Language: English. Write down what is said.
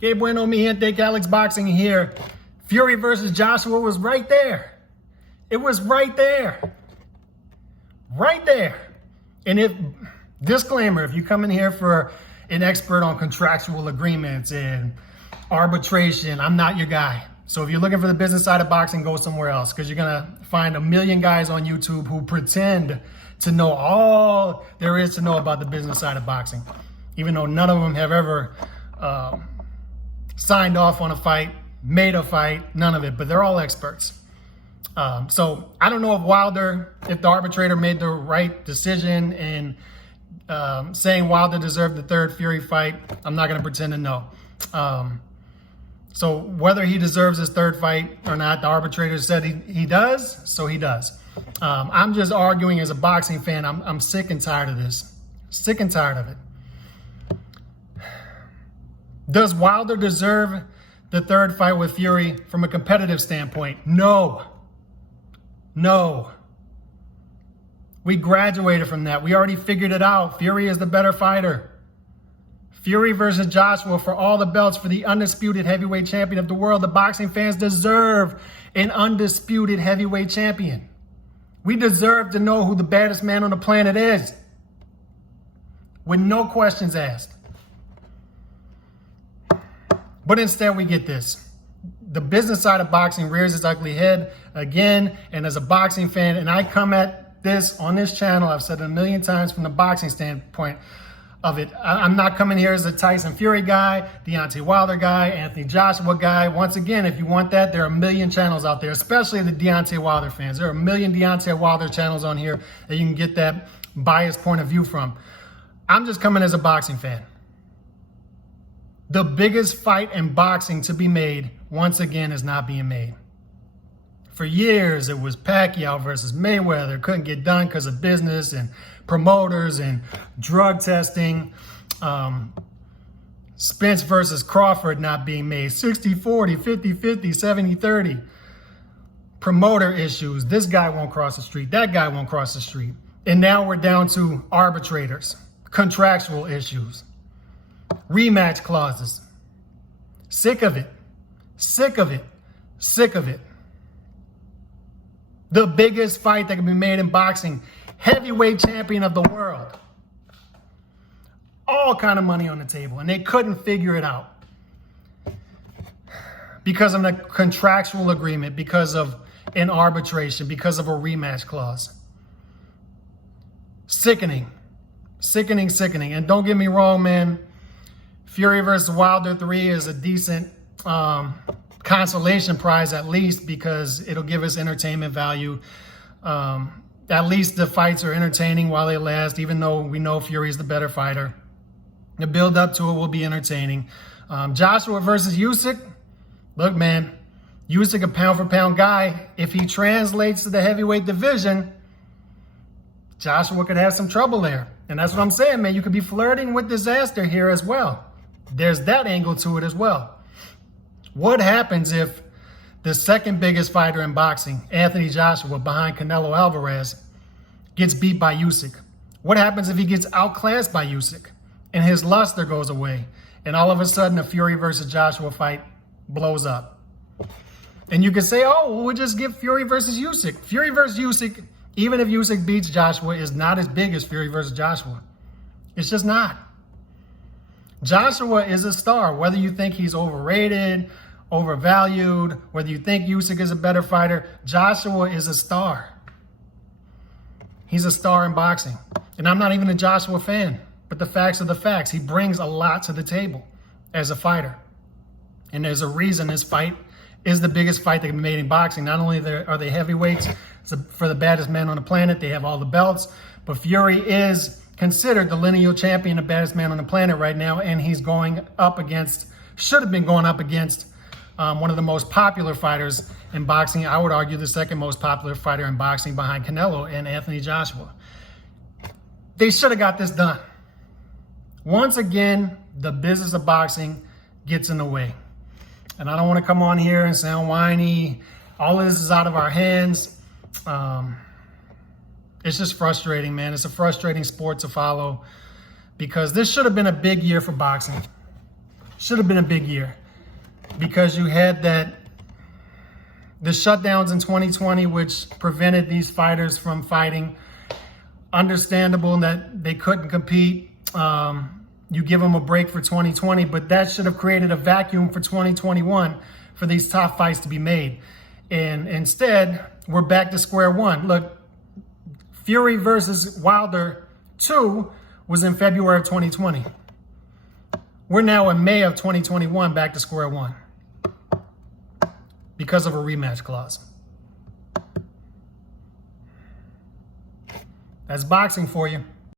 Que bueno, mi gente, Alex Boxing here. Fury versus Joshua was right there. It was right there. Right there. And disclaimer, if you come in here for an expert on contractual agreements and arbitration, I'm not your guy. So if you're looking for the business side of boxing, go somewhere else, because you're going to find a million guys on YouTube who pretend to know all there is to know about the business side of boxing, even though none of them have ever signed off on a fight, made a fight, none of it, but they're all experts. So I don't know if the arbitrator made the right decision in saying Wilder deserved the third Fury fight. I'm not going to pretend to know. So whether he deserves his third fight or not, the arbitrator said he does, so he does. I'm just arguing as a boxing fan. I'm sick and tired of this. Sick and tired of it. Does Wilder deserve the third fight with Fury from a competitive standpoint? No. No. We graduated from that. We already figured it out. Fury is the better fighter. Fury versus Joshua for all the belts, for the undisputed heavyweight champion of the world. The boxing fans deserve an undisputed heavyweight champion. We deserve to know who the baddest man on the planet is, with no questions asked. But instead we get this. The business side of boxing rears its ugly head again. And as a boxing fan, and I come at this on this channel, I've said it a million times from the boxing standpoint of it. I'm not coming here as a Tyson Fury guy, Deontay Wilder guy, Anthony Joshua guy. Once again, if you want that, there are a million channels out there, especially the Deontay Wilder fans. There are a million Deontay Wilder channels on here that you can get that biased point of view from. I'm just coming as a boxing fan. The biggest fight in boxing to be made, once again, is not being made. For years, it was Pacquiao versus Mayweather. Couldn't get done because of business and promoters and drug testing. Spence versus Crawford not being made. 60-40, 50-50, 70-30. Promoter issues. This guy won't cross the street. That guy won't cross the street. And now we're down to arbitrators, contractual issues, rematch clauses. Sick of it. Sick of it. Sick of it. The biggest fight that can be made in boxing, heavyweight champion of the world. All kind of money on the table, and they couldn't figure it out because of the contractual agreement, because of an arbitration, because of a rematch clause. Sickening. Sickening, sickening. And don't get me wrong, man. Fury versus Wilder 3 is a decent consolation prize, at least, because it'll give us entertainment value. At least the fights are entertaining while they last, even though we know Fury is the better fighter. The build up to it will be entertaining. Joshua versus Usyk. Look, man, Usyk a pound for pound guy. If he translates to the heavyweight division, Joshua could have some trouble there. And that's what I'm saying, man. You could be flirting with disaster here as well. There's that angle to it as well. What happens if the second biggest fighter in boxing, Anthony Joshua, behind Canelo Alvarez, gets beat by Usyk? What happens if he gets outclassed by Usyk and his luster goes away and all of a sudden a Fury versus Joshua fight blows up? And you can say, oh, we'll just give Fury versus Usyk. Fury versus Usyk, even if Usyk beats Joshua, is not as big as Fury versus Joshua. It's just not. Joshua is a star, whether you think he's overrated, overvalued, whether you think Usyk is a better fighter. Joshua is a star. He's a star in boxing. And I'm not even a Joshua fan, but the facts are the facts. He brings a lot to the table as a fighter. And there's a reason this fight is the biggest fight that can be made in boxing. Not only are they heavyweights for the baddest man on the planet, they have all the belts, but Fury is considered the lineal champion, the baddest man on the planet right now, and he's going up against, should have been going up against one of the most popular fighters in boxing. I would argue the second most popular fighter in boxing behind Canelo and Anthony Joshua. They should have got this done. Once again, the business of boxing gets in the way. And I don't want to come on here and sound whiny. All of this is out of our hands. It's just frustrating, man. It's a frustrating sport to follow because this should have been a big year for boxing. should have been a big year because you had the shutdowns in 2020, which prevented these fighters from fighting. Understandable that they couldn't compete. You give them a break for 2020, but that should have created a vacuum for 2021 for these top fights to be made. And instead, we're back to square one. Look, Fury versus Wilder 2 was in February of 2020. We're now in May of 2021, back to square one because of a rematch clause. That's boxing for you.